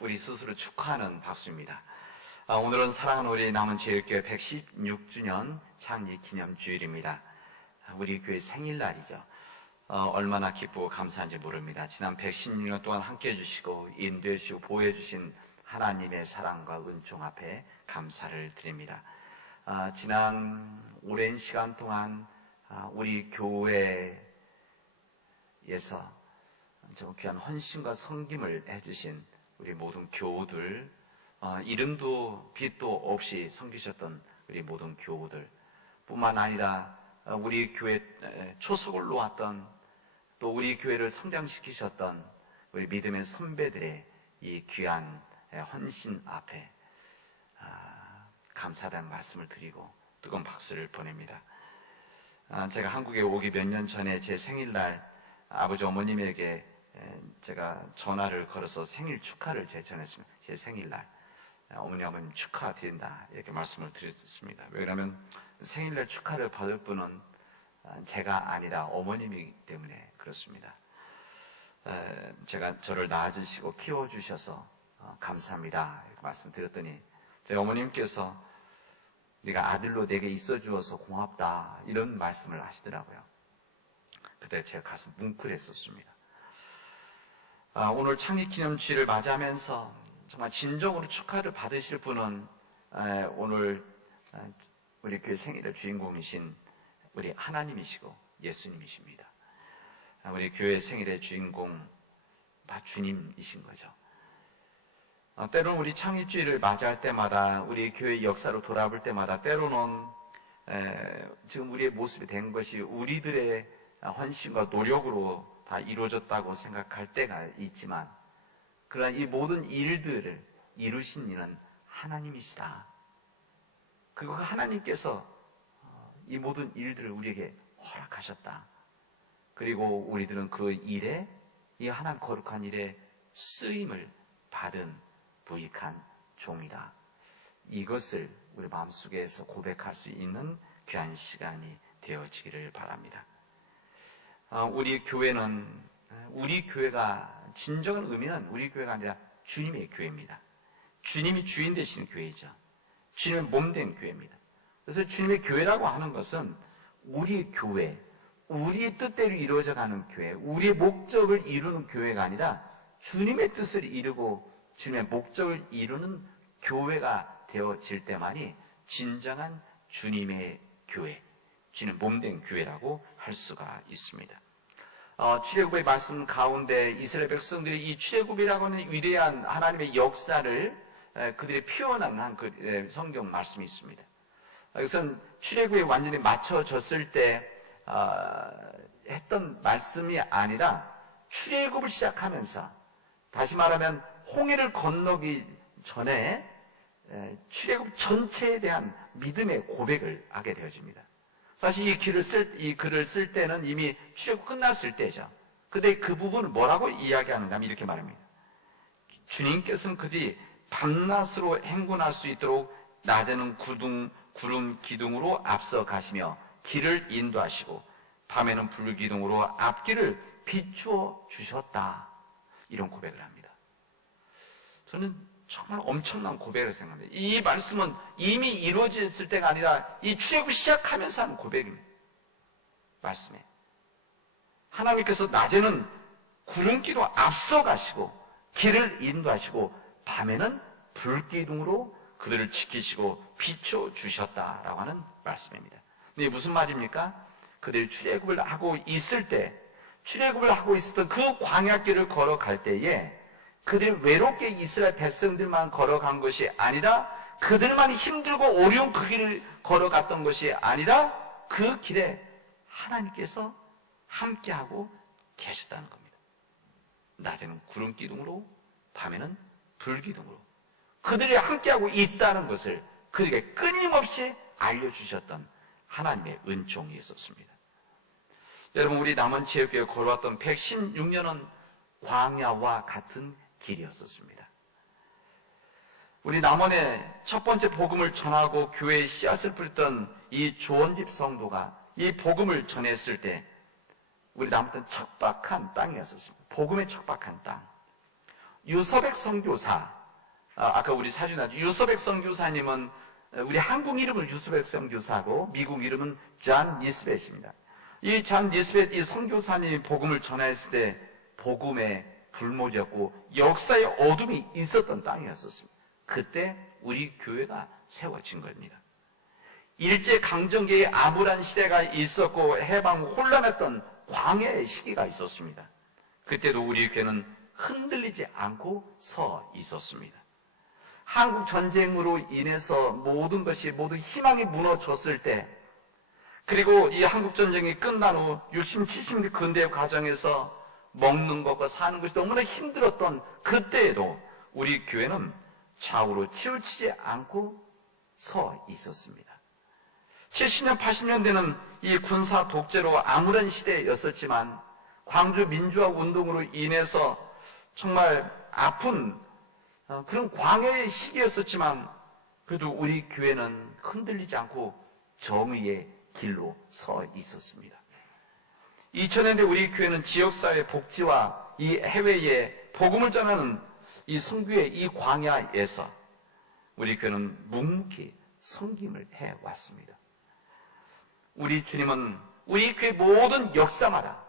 우리 스스로 축하하는 박수입니다. 아, 오늘은 사랑하는 우리 남은 제일교회 116주년 창립 기념 주일입니다. 아, 우리 교회 생일날이죠. 어, 얼마나 기쁘고 감사한지 모릅니다. 지난 116년 동안 함께 해주시고 인도해 주시고 보호해 주신 하나님의 사랑과 은총 앞에 감사를 드립니다. 아, 지난 오랜 시간 동안 아, 우리 교회에서 저 귀한 헌신과 섬김을 해주신 우리 모든 교우들, 어, 이름도 빛도 없이 섬기셨던 우리 모든 교우들, 뿐만 아니라 어, 우리 교회 에, 초석을 놓았던 또 우리 교회를 성장시키셨던 우리 믿음의 선배들의 이 귀한 에, 헌신 앞에 아, 감사하다는 말씀을 드리고 뜨거운 박수를 보냅니다. 아, 제가 한국에 오기 몇 년 전에 제 생일날 아버지 어머님에게 에, 제가 전화를 걸어서 생일 축하를 제 전했습니다. 제 생일날. 아, 어머니 아버님 축하드린다. 이렇게 말씀을 드렸습니다. 왜냐하면 생일날 축하를 받을 분은 아, 제가 아니라 어머님이기 때문에 그렇습니다. 에, 제가 저를 낳아주시고 키워주셔서 어, 감사합니다. 이렇게 말씀드렸더니 제 어머님께서 네가 아들로 내게 있어 주어서 고맙다. 이런 말씀을 하시더라고요. 그때 제가 가슴 뭉클했었습니다. 아, 오늘 창립 기념주의를 맞이하면서 정말 진정으로 축하를 받으실 분은 에, 오늘 에, 우리 교회 생일의 주인공이신 우리 하나님이시고 예수님이십니다. 아, 우리 교회 생일의 주인공 다 주님이신 거죠. 어, 때로는 우리 창립주의를 맞이할 때마다 우리 교회 역사로 돌아볼 때마다 때로는 에, 지금 우리의 모습이 된 것이 우리들의 헌신과 노력으로 다 이루어졌다고 생각할 때가 있지만 그러나 이 모든 일들을 이루신 이는 하나님이시다. 그리고 그 하나님께서 어, 이 모든 일들을 우리에게 허락하셨다. 그리고 우리들은 그 일에 이 하나님 거룩한 일에 쓰임을 받은 부익한 종이다. 이것을 우리 마음속에서 고백할 수 있는 귀한 시간이 되어지기를 바랍니다. 아, 우리 교회는 우리 교회가 진정한 의미는 우리 교회가 아니라 주님의 교회입니다. 주님이 주인 되시는 교회이죠. 주님의 몸 된 교회입니다. 그래서 주님의 교회라고 하는 것은 우리 교회, 우리의 뜻대로 이루어져 가는 교회, 우리의 목적을 이루는 교회가 아니라 주님의 뜻을 이루고 주님의 목적을 이루는 교회가 되어질 때만이 진정한 주님의 교회, 주님 몸된 교회라고 할 수가 있습니다. 어, 출애굽의 말씀 가운데 이스라엘 백성들이 이 출애굽이라고 하는 위대한 하나님의 역사를 에, 그들이 표현한 한 그, 에, 성경 말씀이 있습니다. 이것은 출애굽에 완전히 맞춰졌을 때 어, 했던 말씀이 아니라 출애굽을 시작하면서 다시 말하면 홍해를 건너기 전에 에, 출애굽 전체에 대한 믿음의 고백을 하게 되어집니다. 사실 이 글을 쓸, 이 글을 쓸 때는 이미 출애굽 끝났을 때죠. 근데 그 부분을 뭐라고 이야기하는가 하면 이렇게 말합니다. 주님께서는 그들이 밤낮으로 행군할 수 있도록 낮에는 구둥, 구름 기둥으로 앞서 가시며 길을 인도하시고 밤에는 불 기둥으로 앞길을 비추어 주셨다. 이런 고백을 합니다. 저는 정말 엄청난 고백을 생각합니다. 이 말씀은 이미 이루어졌을 때가 아니라 이 출애굽 시작하면서 하는 고백입니다. 말씀에. 하나님께서 낮에는 구름기로 앞서 가시고 길을 인도하시고 밤에는 불기둥으로 그들을 지키시고 비춰 주셨다라고 하는 말씀입니다. 근데 무슨 말입니까? 그들이 출애굽을 하고 있을 때 출애굽을 하고 있었던 그 광야길을 걸어갈 때에 그들이 외롭게 이스라엘 백성들만 걸어간 것이 아니라 그들만 힘들고 어려운 그 길을 걸어갔던 것이 아니라 그 길에 하나님께서 함께하고 계셨다는 겁니다. 낮에는 구름 기둥으로 밤에는 불 기둥으로 그들이 함께하고 있다는 것을 그들에게 끊임없이 알려주셨던 하나님의 은총이 있었습니다. 여러분 우리 지역에 걸어왔던 116년은 광야와 같은 길이었었습니다. 우리 남원의 첫 번째 복음을 전하고 교회에 씨앗을 뿌렸던 이 조원집 성도가 이 복음을 전했을 때 우리 남원은 척박한 땅이었었습니다. 복음의 척박한 땅. 유서백 선교사, 아, 까 우리 사진 나죠. 유서백 선교사님은 우리 한국 이름은 유서백 선교사고 미국 이름은 잔 니스벳입니다. 이 잔 니스벳 이 선교사님이 복음을 전했을 때 복음에 불모지였고 역사의 어둠이 있었던 땅이었었습니다. 그때 우리 교회가 세워진 겁니다. 일제 강점기의 암울한 시대가 있었고 해방 혼란했던 광야의 시기가 있었습니다. 그때도 우리 교회는 흔들리지 않고 서 있었습니다. 한국 전쟁으로 인해서 모든 것이 모두 희망이 무너졌을 때 그리고 이 한국 전쟁이 끝난 후 60, 70년 근대 과정에서 먹는 것과 사는 것이 너무나 힘들었던 그때에도 우리 교회는 좌우로 치우치지 않고 서 있었습니다. 70년, 80년대는 이 군사 독재로 암울한 시대였었지만 광주 민주화 운동으로 인해서 정말 아픈 어, 그런 광야의 시기였었지만 그래도 우리 교회는 흔들리지 않고 정의의 길로 서 있었습니다. 2000년대 우리 교회는 지역사회 복지와 이 해외에 복음을 전하는 이 성교의 이 광야에서 우리 교회는 묵묵히 섬김을 해왔습니다. 우리 주님은 우리 교회 모든 역사마다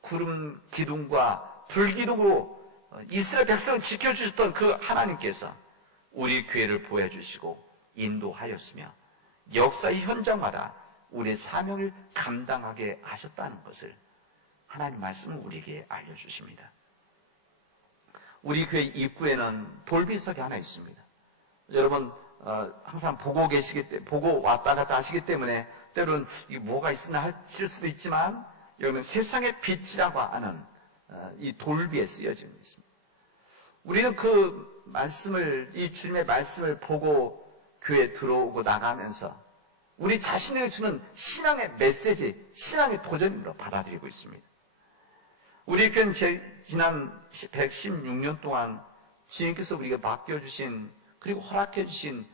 구름 기둥과 불기둥으로 이스라엘 백성을 지켜주셨던 그 하나님께서 우리 교회를 보여주시고 인도하였으며 역사의 현장마다 우리의 사명을 감당하게 하셨다는 것을 하나님 말씀은 우리에게 알려주십니다. 우리 교회 입구에는 돌비석이 하나 있습니다. 여러분 어, 항상 보고 계시기 때 보고 왔다 갔다 하시기 때문에 때로는 이 뭐가 있으나 하실 수도 있지만 여기는 세상의 빛이라고 하는 어, 이 돌비에 쓰여져 있습니다. 우리는 그 말씀을 이 주님의 말씀을 보고 교회 들어오고 나가면서 우리 자신에게 주는 신앙의 메시지, 신앙의 도전으로 받아들이고 있습니다. 우리 교회는 제, 지난 116년 동안 주님께서 우리가 맡겨주신 그리고 허락해주신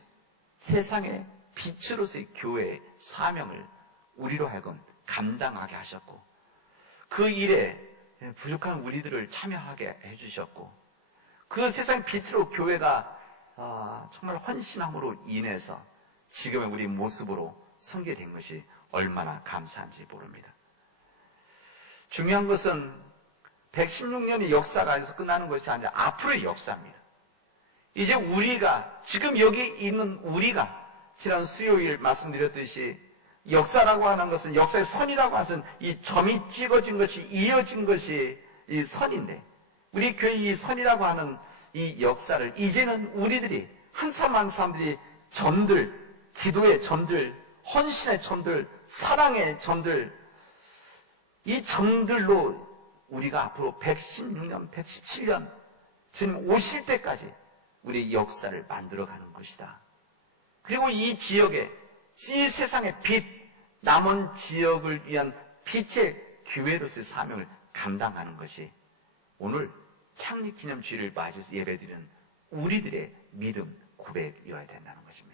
세상의 빛으로서의 교회의 사명을 우리로 하여금 감당하게 하셨고 그 일에 부족한 우리들을 참여하게 해주셨고 그 세상 빛으로 교회가 아, 정말 헌신함으로 인해서 지금의 우리 모습으로 성계된 것이 얼마나 감사한지 모릅니다. 중요한 것은 116년의 역사가 에서 끝나는 것이 아니라 앞으로의 역사입니다. 이제 우리가 지금 여기 있는 우리가 지난 수요일 말씀드렸듯이 역사라고 하는 것은 역사의 선이라고 하는 것은 이 점이 찍어진 것이 이어진 것이 이 선인데 우리 교회 이 선이라고 하는 이 역사를 이제는 우리들이 한 사람 한 사람들이 점들 기도의 점들 헌신의 점들 사랑의 점들 이 점들로 우리가 앞으로 116년 117년 주님 오실 때까지 우리 역사를 만들어 가는 것이다. 그리고 이 지역에 이 세상의 빛, 남은 지역을 위한 빛의 교회로서의 사명을 감당하는 것이 오늘 창립 기념주의를 맞이해서 예배드리는 우리들의 믿음 고백이어야 된다는 것입니다.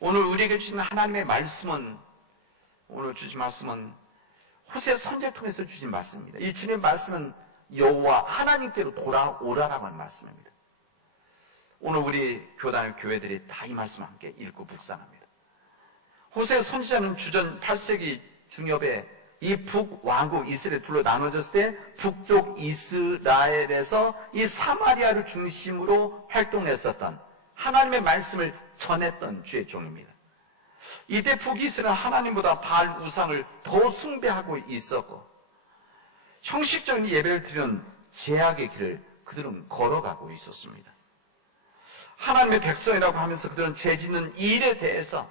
오늘 우리에게 주신 하나님의 말씀은 오늘 주신 말씀은 호세 선제 통해서 주신 말씀입니다. 이 주님의 말씀은 여호와 하나님께로 돌아오라라고 하는 말씀입니다. 오늘 우리 교단의 교회들이 다 이 말씀 함께 읽고 묵상합니다. 호세 선지자는 주전 8세기 중엽에 이 북왕국 이스라엘 둘로 나눠졌을 때 북쪽 이스라엘에서 이 사마리아를 중심으로 활동했었던 하나님의 말씀을 전했던 주의 종입니다. 이때 북이스라엘 하나님보다 바알 우상을 더 숭배하고 있었고 형식적인 예배를 드리는 제약의 길을 그들은 걸어가고 있었습니다. 하나님의 백성이라고 하면서 그들은 죄 짓는 일에 대해서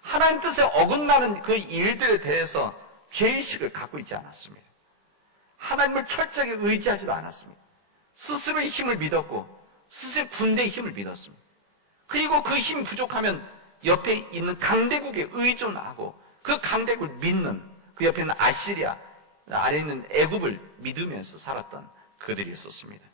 하나님 뜻에 어긋나는 그 일들에 대해서 죄의식을 갖고 있지 않았습니다. 하나님을 철저하게 의지하지도 않았습니다. 스스로의 힘을 믿었고 스스로의 군대의 힘을 믿었습니다. 그리고 그 힘 부족하면 옆에 있는 강대국에 의존하고 그 강대국을 믿는 그 옆에 있는 아시리아 아래 있는 애굽을 믿으면서 살았던 그들이 있었습니다.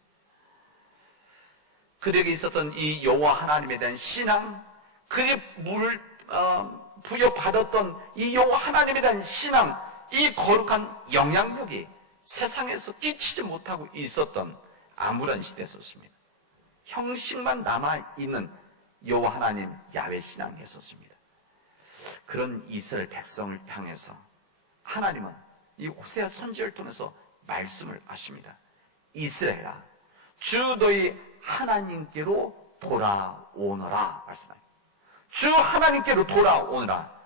그들에게 있었던 이 여호와 하나님에 대한 신앙, 그게 물 어, 부여받았던 이 여호와 하나님에 대한 신앙, 이 거룩한 영향력이 세상에서 끼치지 못하고 있었던 아무런 시대였었습니다. 형식만 남아 있는 여호와 하나님 야외 신앙이었었습니다. 그런 이스라엘 백성을 향해서 하나님은 이 호세아 선지를 통해서 말씀을 하십니다. 이스라엘아, 주 너희 하나님께로 돌아오너라 말씀합니다. 주 하나님께로 돌아오너라.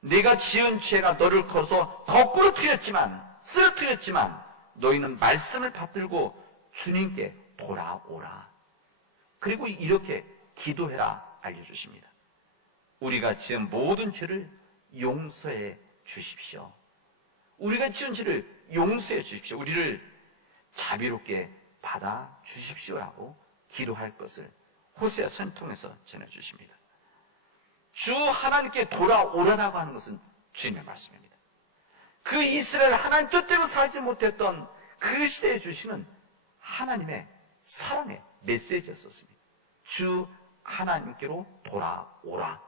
네가 지은 죄가 너를 커서 거꾸로 틀렸지만 쓰러뜨렸지만 너희는 말씀을 받들고 주님께 돌아오라. 그리고 이렇게 기도해라 알려주십니다. 우리가 지은 모든 죄를 용서해 주십시오. 우리가 지은 죄를 용서해 주십시오. 우리를 자비롭게 받아 주십시오라고 기도할 것을 호세아 선 통해서 전해 주십니다. 주 하나님께 돌아오라라고 하는 것은 주님의 말씀입니다. 그 이스라엘 하나님 뜻대로 살지 못했던 그 시대에 주시는 하나님의 사랑의 메시지였었습니다. 주 하나님께로 돌아오라.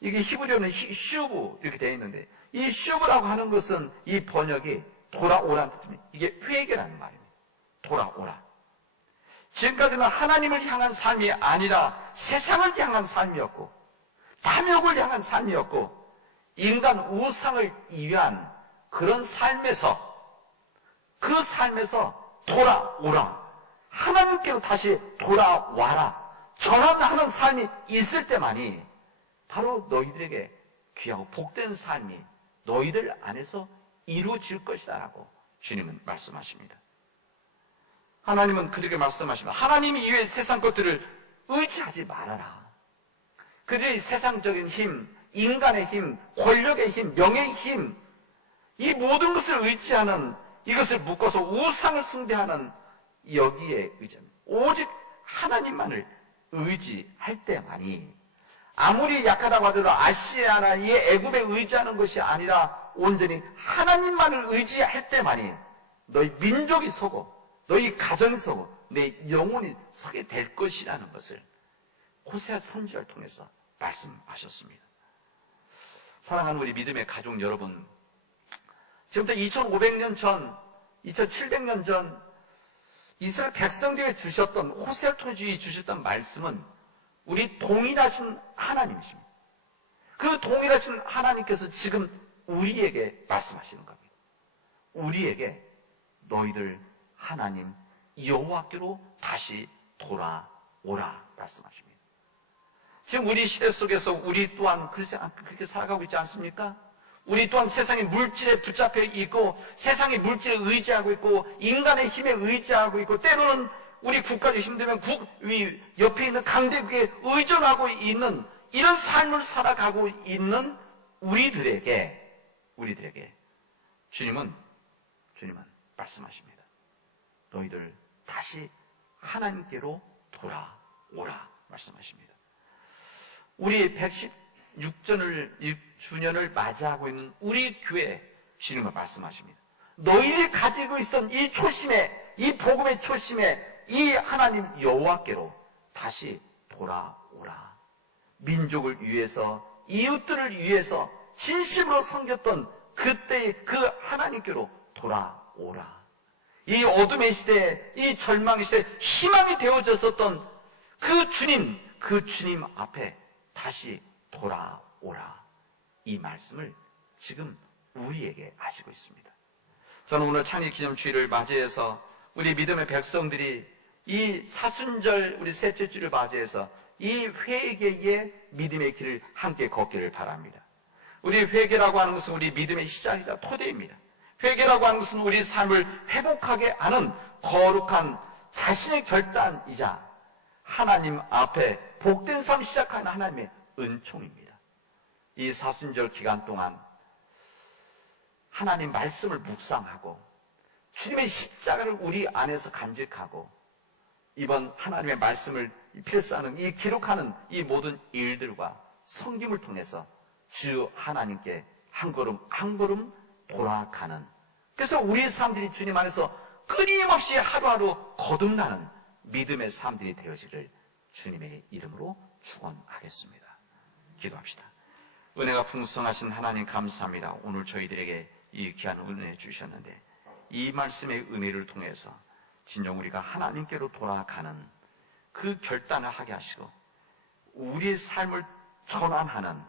이게 히브리어는 슈브 이렇게 되어 있는데 이 슈브라고 하는 것은 이 번역이 돌아오라는 뜻입니다. 이게 회개라는 말입니다. 돌아오라. 지금까지는 하나님을 향한 삶이 아니라 세상을 향한 삶이었고 탐욕을 향한 삶이었고 인간 우상을 위한 그런 삶에서 그 삶에서 돌아오라. 하나님께로 다시 돌아와라. 전환하는 삶이 있을 때만이 바로 너희들에게 귀하고 복된 삶이 너희들 안에서 이루어질 것이다라고 주님은 말씀하십니다. 하나님은 그렇게 말씀하십니다. 하나님 이외의 세상 것들을 의지하지 말아라. 그들의 세상적인 힘, 인간의 힘, 권력의 힘, 명예의 힘, 이 모든 것을 의지하는 이것을 묶어서 우상을 숭배하는 여기에 의지합니다. 오직 하나님만을 의지할 때만이 아무리 약하다고 하더라도 아시아나 이 애굽에 의지하는 것이 아니라 온전히 하나님만을 의지할 때만이 너희 민족이 서고 너희 가정이 서고 내 영혼이 서게 될 것이라는 것을 호세아 선지를 통해서 말씀하셨습니다. 사랑하는 우리 믿음의 가족 여러분, 지금부터 2500년 전, 2700년 전 이스라엘 백성들에게 주셨던 호세아 통해 주셨던 말씀은 우리 동일하신 하나님이십니다. 그 동일하신 하나님께서 지금 우리에게 말씀하시는 겁니다. 우리에게 너희들 하나님 여호와께로 다시 돌아오라 말씀하십니다. 지금 우리 시대 속에서 우리 또한 그렇게 살아가고 있지 않습니까? 우리 또한 세상의 물질에 붙잡혀 있고 세상의 물질에 의지하고 있고 인간의 힘에 의지하고 있고 때로는 우리 국가도 힘들면 국, 위, 옆에 있는 강대국에 의존하고 있는 이런 삶을 살아가고 있는 우리들에게 우리들에게 주님은 주님은 말씀하십니다. 너희들 다시 하나님께로 돌아오라 말씀하십니다. 우리 116전을 주년을 맞이하고 있는 우리 교회 주님은 말씀하십니다. 너희들이 가지고 있었던 이 초심에 이 복음의 초심에 이 하나님 여호와께로 다시 돌아오라. 민족을 위해서 이웃들을 위해서 진심으로 섬겼던 그때의 그 하나님께로 돌아오라. 이 어둠의 시대, 이 절망의 시대, 희망이 되어졌었던 그 주님, 그 주님 앞에 다시 돌아오라. 이 말씀을 지금 우리에게 하시고 있습니다. 저는 오늘 창립 기념 주일을 맞이해서 우리 믿음의 백성들이 이 사순절 우리 셋째 주를 맞이해서 이 회개의 믿음의 길을 함께 걷기를 바랍니다. 우리 회개라고 하는 것은 우리 믿음의 시작이자 토대입니다. 회개라고 하는 것은 우리 삶을 회복하게 하는 거룩한 자신의 결단이자 하나님 앞에 복된 삶 시작하는 하나님의 은총입니다. 이 사순절 기간 동안 하나님 말씀을 묵상하고 주님의 십자가를 우리 안에서 간직하고 이번 하나님의 말씀을 필사하는 이 기록하는 이 모든 일들과 성김을 통해서 주 하나님께 한 걸음 한 걸음 돌아가는 그래서 우리 사람들이 주님 안에서 끊임없이 하루하루 거듭나는 믿음의 사람들이 되어지를 주님의 이름으로 축원하겠습니다. 기도합시다. 은혜가 풍성하신 하나님 감사합니다. 오늘 저희들에게 이 귀한 은혜 주셨는데 이 말씀의 은혜를 통해서 진정 우리가 하나님께로 돌아가는 그 결단을 하게 하시고 우리의 삶을 전환하는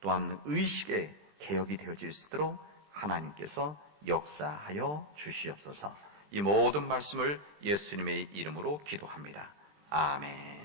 또한 의식의 개혁이 되어질 수 있도록 하나님께서 역사하여 주시옵소서. 이 모든 말씀을 예수님의 이름으로 기도합니다. 아멘.